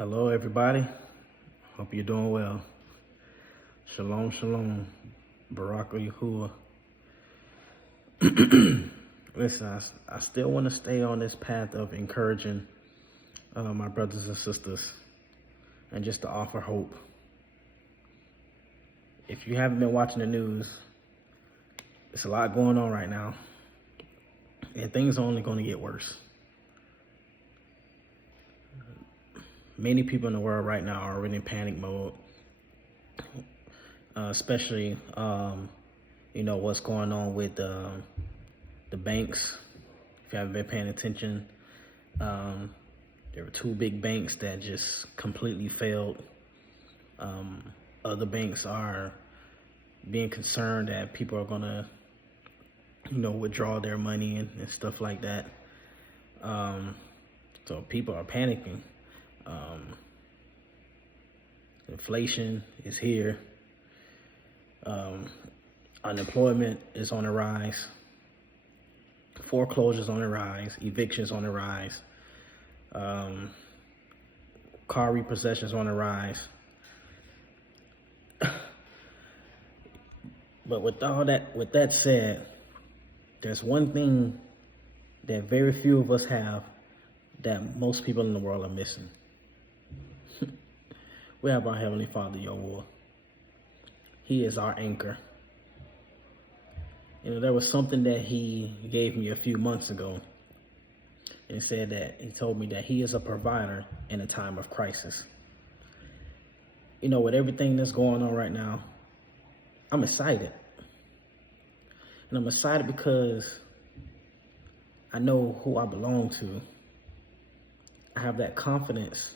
Hello, everybody. Hope you're doing well. Shalom, shalom. Barak Yahuah. Listen, I still want to stay on this path of encouraging my brothers and sisters and just to offer hope. If you haven't been watching the news, it's a lot going on right now, and things are only going to get worse. Many people in the world right now are already in panic mode, especially, what's going on with the banks. If you haven't been paying attention, there were two big banks that just completely failed. Other banks are being concerned that people are going to, withdraw their money and stuff like that. So people are panicking. Inflation is here. Unemployment is on the rise. Foreclosures on the rise. Evictions on the rise. Car repossessions on the rise. But with that said, there's one thing that very few of us have that most people in the world are missing. We have our Heavenly Father, Yahuah. He is our anchor. There was something that he gave me a few months ago. And he told me that he is a provider in a time of crisis. With everything that's going on right now, I'm excited. And I'm excited because I know who I belong to. I have that confidence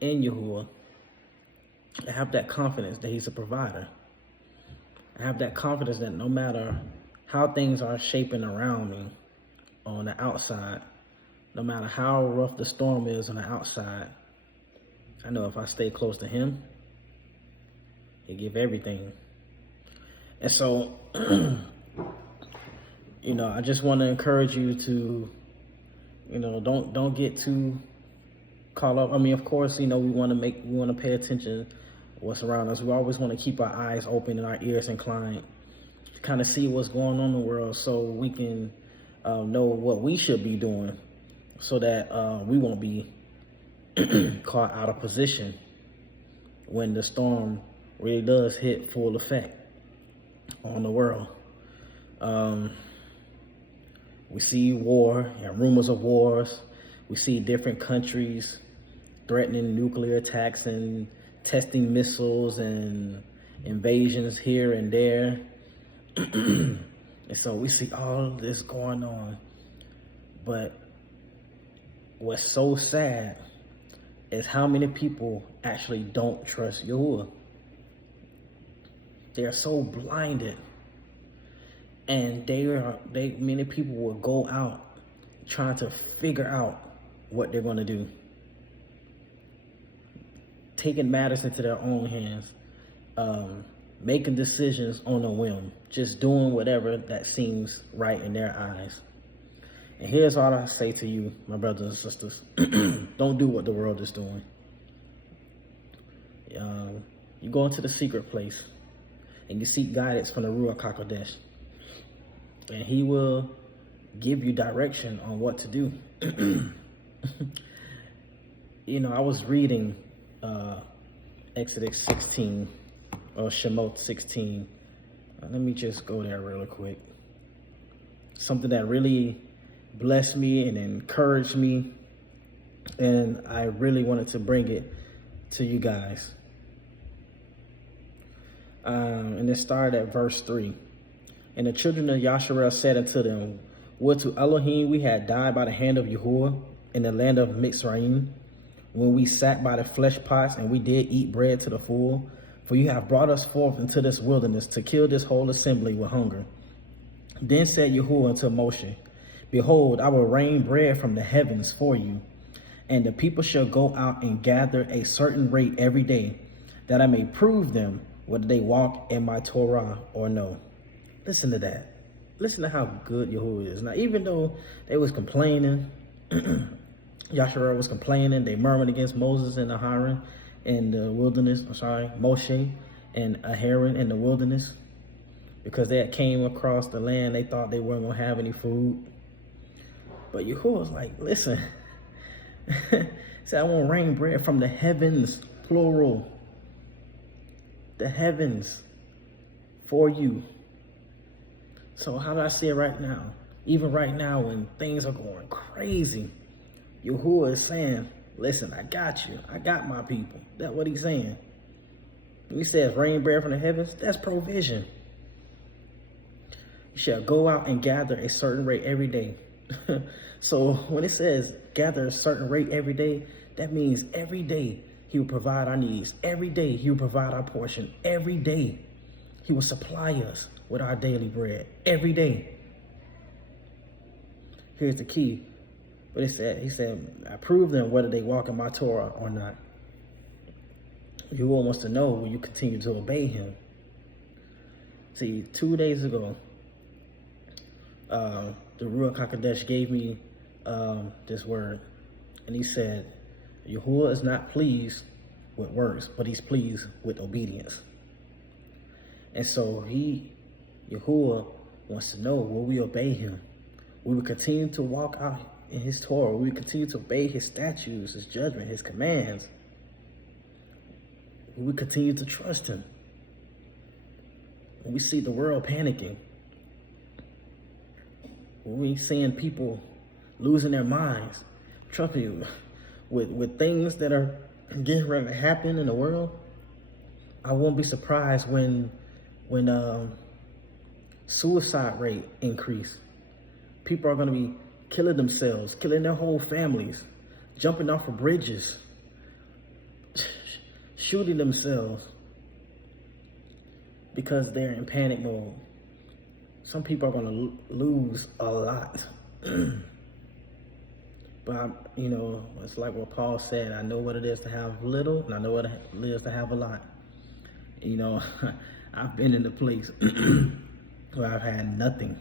in Yahuah. I have that confidence that he's a provider. I have that confidence that no matter how things are shaping around me on the outside, no matter how rough the storm is on the outside, I know if I stay close to him, he'll give everything. And so, I just want to encourage you to, don't get too caught up. I mean, of course, we want to pay attention to what's around us. We always want to keep our eyes open and our ears inclined to kind of see what's going on in the world, so we can know what we should be doing, so that we won't be caught out of position when the storm really does hit full effect on the world. We see war and rumors of wars. We see different countries threatening nuclear attacks and testing missiles and invasions here and there. And so we see all of this going on. But what's so sad is how many people actually don't trust Yahuah. They are so blinded. And many people will go out trying to figure out what they're going to do, taking matters into their own hands, making decisions on a whim, just doing whatever that seems right in their eyes. And here's all I say to you, my brothers and sisters. Don't do what the world is doing. You go into the secret place and you seek guidance from the Ruach HaKodesh, and he will give you direction on what to do. I was reading Exodus 16 or Shemot 16. Let me just go there really quick. Something that really blessed me and encouraged me, and I really wanted to bring it to you guys. And it started at verse 3. And the children of Yasharel said unto them, would to Elohim we had died by the hand of Yahuah in the land of Mitzrayim, when we sat by the flesh pots and we did eat bread to the full. For you have brought us forth into this wilderness to kill this whole assembly with hunger. Then said Yahuah unto Moshe, behold, I will rain bread from the heavens for you, and the people shall go out and gather a certain rate every day, that I may prove them whether they walk in my Torah or no. Listen to that. Listen to how good Yahuah is. Now, even though they was complaining Yasharel was complaining. They murmured against Moses and Aharon in the wilderness. Moshe and Aharon in the wilderness, because they had came across the land. They thought they weren't going to have any food. But Yahuwah was like, listen, he said, I want rain bread from the heavens, plural. The heavens for you. So how do I see it right now? Even right now when things are going crazy, Yahuwah is saying, listen, I got you. I got my people. That's what he's saying. When he says rain bread from the heavens, that's provision. You shall go out and gather a certain rate every day. So when it says gather a certain rate every day, that means every day he will provide our needs. Every day he will provide our portion. Every day he will supply us with our daily bread. Every day. Here's the key. But he said, I prove them whether they walk in my Torah or not. You wants to know will you continue to obey him. See, 2 days ago, the Ruach HaKodesh gave me this word. And he said, Yahuwah is not pleased with works, but he's pleased with obedience. And so Yahuwah wants to know, will we obey him? We will continue to walk out in his Torah. We will continue to obey his statutes, his judgment, his commands. We will continue to trust him. When we see the world panicking, when we seeing people losing their minds, trust me, with things that are getting ready to happen in the world, I won't be surprised when suicide rate increase. People are going to be killing themselves, killing their whole families, jumping off of bridges, shooting themselves because they're in panic mode. Some people are going to lose a lot. But, it's like what Paul said, I know what it is to have little, and I know what it is to have a lot. I've been in the place where I've had nothing,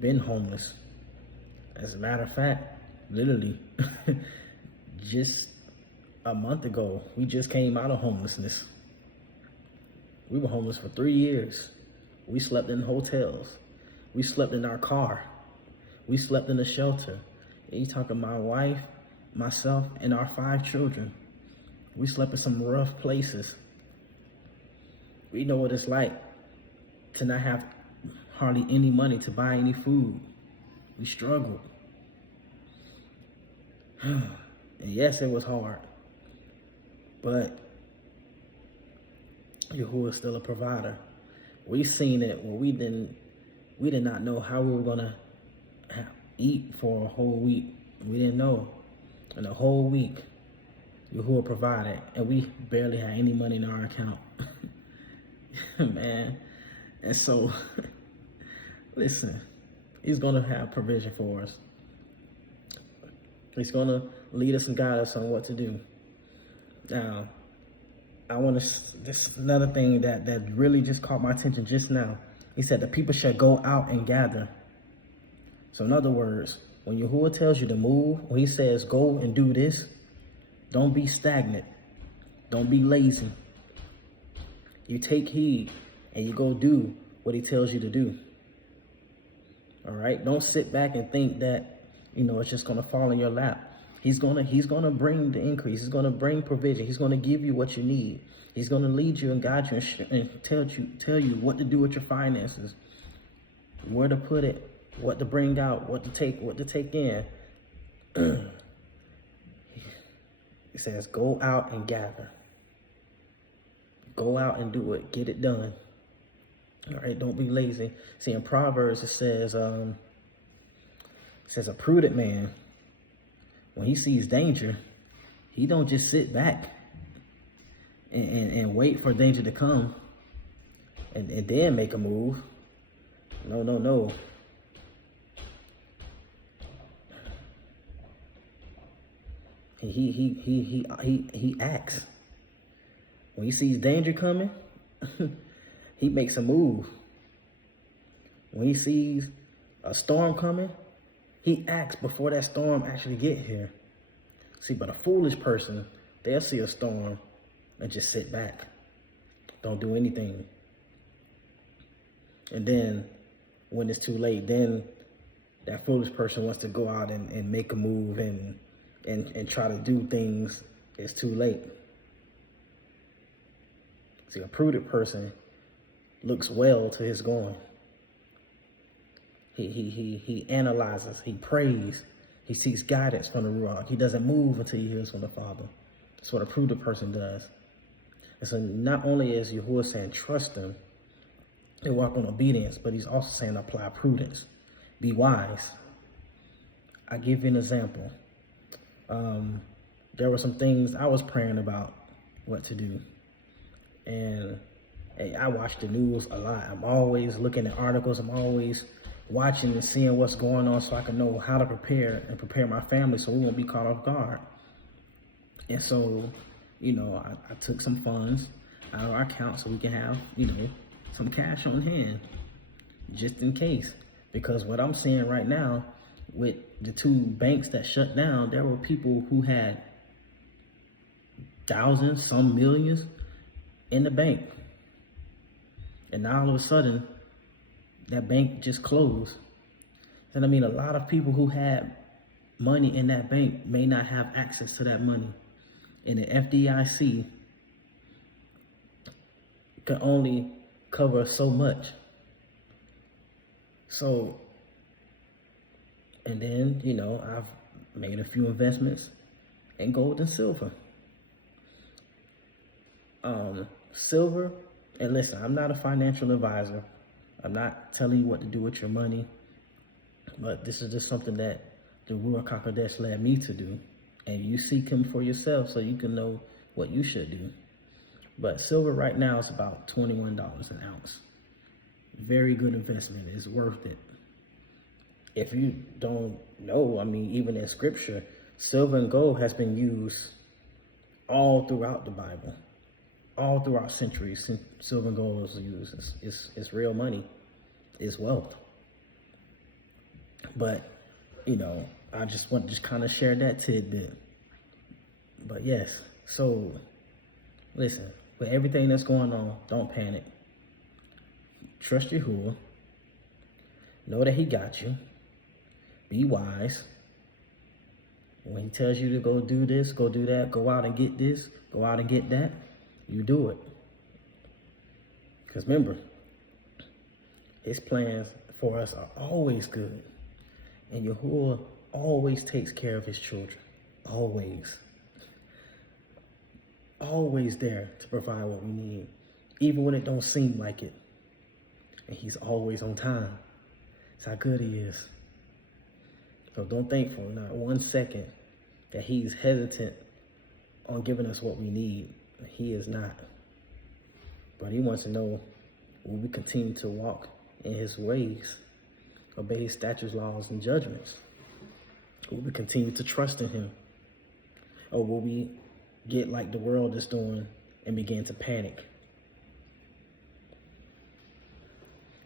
been homeless. As a matter of fact, literally, just a month ago, we just came out of homelessness. We were homeless for 3 years. We slept in hotels. We slept in our car. We slept in a shelter. And you talking my wife, myself, and our 5 children. We slept in some rough places. We know what it's like to not have hardly any money to buy any food. We struggled. And yes, it was hard. But Yahuwah is still a provider. We seen it when we did not know how we were gonna eat for a whole week. We didn't know. And a whole week, Yahuwah provided, and we barely had any money in our account. Man. And so, listen, he's gonna have provision for us. He's gonna lead us and guide us on what to do. Now, this is another thing that really just caught my attention just now. He said the people shall go out and gather. So in other words, when Yahuwah tells you to move, when he says go and do this, don't be stagnant. Don't be lazy. You take heed and you go do what he tells you to do. All right? Don't sit back and think that, it's just going to fall in your lap. He's going to bring the increase. He's going to bring provision. He's going to give you what you need. He's going to lead you and guide you and tell you what to do with your finances, where to put it, what to bring out, what to take in. He says, go out and gather. Go out and do it. Get it done. All right, don't be lazy. See, in Proverbs, it says a prudent man, when he sees danger, he don't just sit back and wait for danger to come and then make a move. No. He acts. When he sees danger coming, he makes a move. When he sees a storm coming, He acts before that storm actually get here. See, but a foolish person, they'll see a storm and just sit back. Don't do anything. And then when it's too late, then that foolish person wants to go out and make a move and try to do things. It's too late. See, a prudent person looks well to his going. He analyzes, he prays, he seeks guidance from the Ruach. He doesn't move until he hears from the Father. That's what a prudent person does. And so not only is Yahuah saying trust him and walk on obedience, but he's also saying apply prudence. Be wise. I give you an example. There were some things I was praying about what to do. And hey, I watch the news a lot. I'm always looking at articles. I'm always watching and seeing what's going on so I can know how to prepare and prepare my family so we won't be caught off guard. And so, you know, I took some funds out of our account so we can have, you know, some cash on hand just in case. Because what I'm seeing right now with the 2 banks that shut down, there were people who had thousands, some millions in the bank. And now all of a sudden, that bank just closed. And I mean, a lot of people who had money in that bank may not have access to that money. And the FDIC can only cover so much. So, and then, you know, I've made a few investments in gold and silver. Silver, and listen, I'm not a financial advisor. I'm not telling you what to do with your money, but this is just something that the Ruach HaKodesh led me to do. And you seek him for yourself so you can know what you should do. But silver right now is about $21 an ounce. Very good investment. It's worth it. If you don't know, I mean, even in scripture, silver and gold has been used all throughout the Bible. All throughout centuries, silver and gold is used. It's real money. It's wealth. But, you know, I just want to just kind of share that tidbit. But yes, so listen, with everything that's going on, don't panic. Trust Yahuah. Know that he got you. Be wise. When he tells you to go do this, go do that, go out and get this, go out and get that, you do it. Because remember, his plans for us are always good. And Yahuah always takes care of his children. Always. Always there to provide what we need. Even when it don't seem like it. And he's always on time. That's how good he is. So don't think for not 1 second that he's hesitant on giving us what we need. He is not. But he wants to know, will we continue to walk in his ways, obey his statutes, laws, and judgments? Will we continue to trust in him? Or will we get like the world is doing and begin to panic?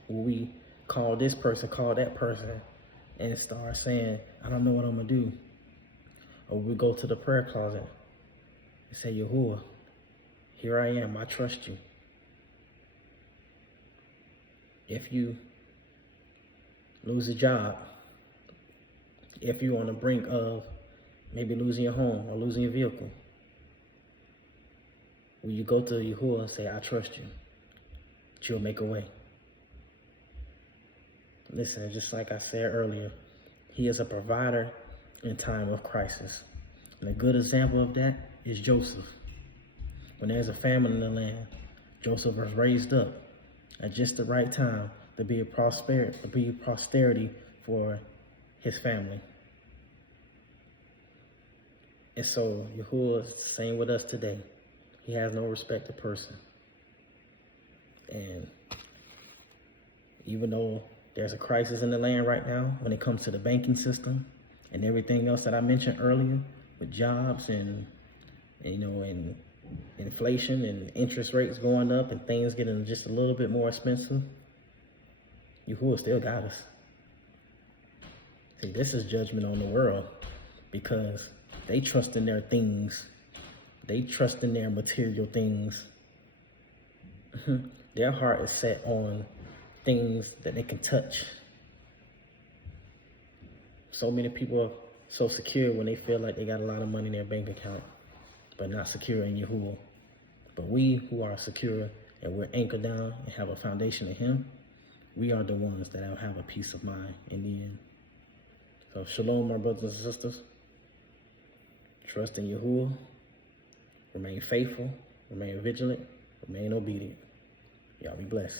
Will we call this person, call that person, and start saying, I don't know what I'm going to do? Or we go to the prayer closet and say, Yahuah, here I am, I trust you. If you lose a job, if you're on the brink of maybe losing your home or losing your vehicle, will you go to Yahuah and say, I trust you, that you'll make a way? Listen, just like I said earlier, he is a provider in time of crisis. And a good example of that is Joseph. When there's a famine in the land, Joseph was raised up at just the right time to be posterity for his family. And so Yahuah is the same with us today. He has no respect to person. And even though there's a crisis in the land right now when it comes to the banking system and everything else that I mentioned earlier with jobs and inflation and interest rates going up and things getting just a little bit more expensive, Yahuah still got us. See, this is judgment on the world because they trust in their things. They trust in their material things. Their heart is set on things that they can touch. So many people are so secure when they feel like they got a lot of money in their bank account, but not secure in Yahuah. But we who are secure and we're anchored down and have a foundation in Him, we are the ones that will have a peace of mind in the end. So shalom, my brothers and sisters. Trust in Yahuah. Remain faithful. Remain vigilant. Remain obedient. Y'all be blessed.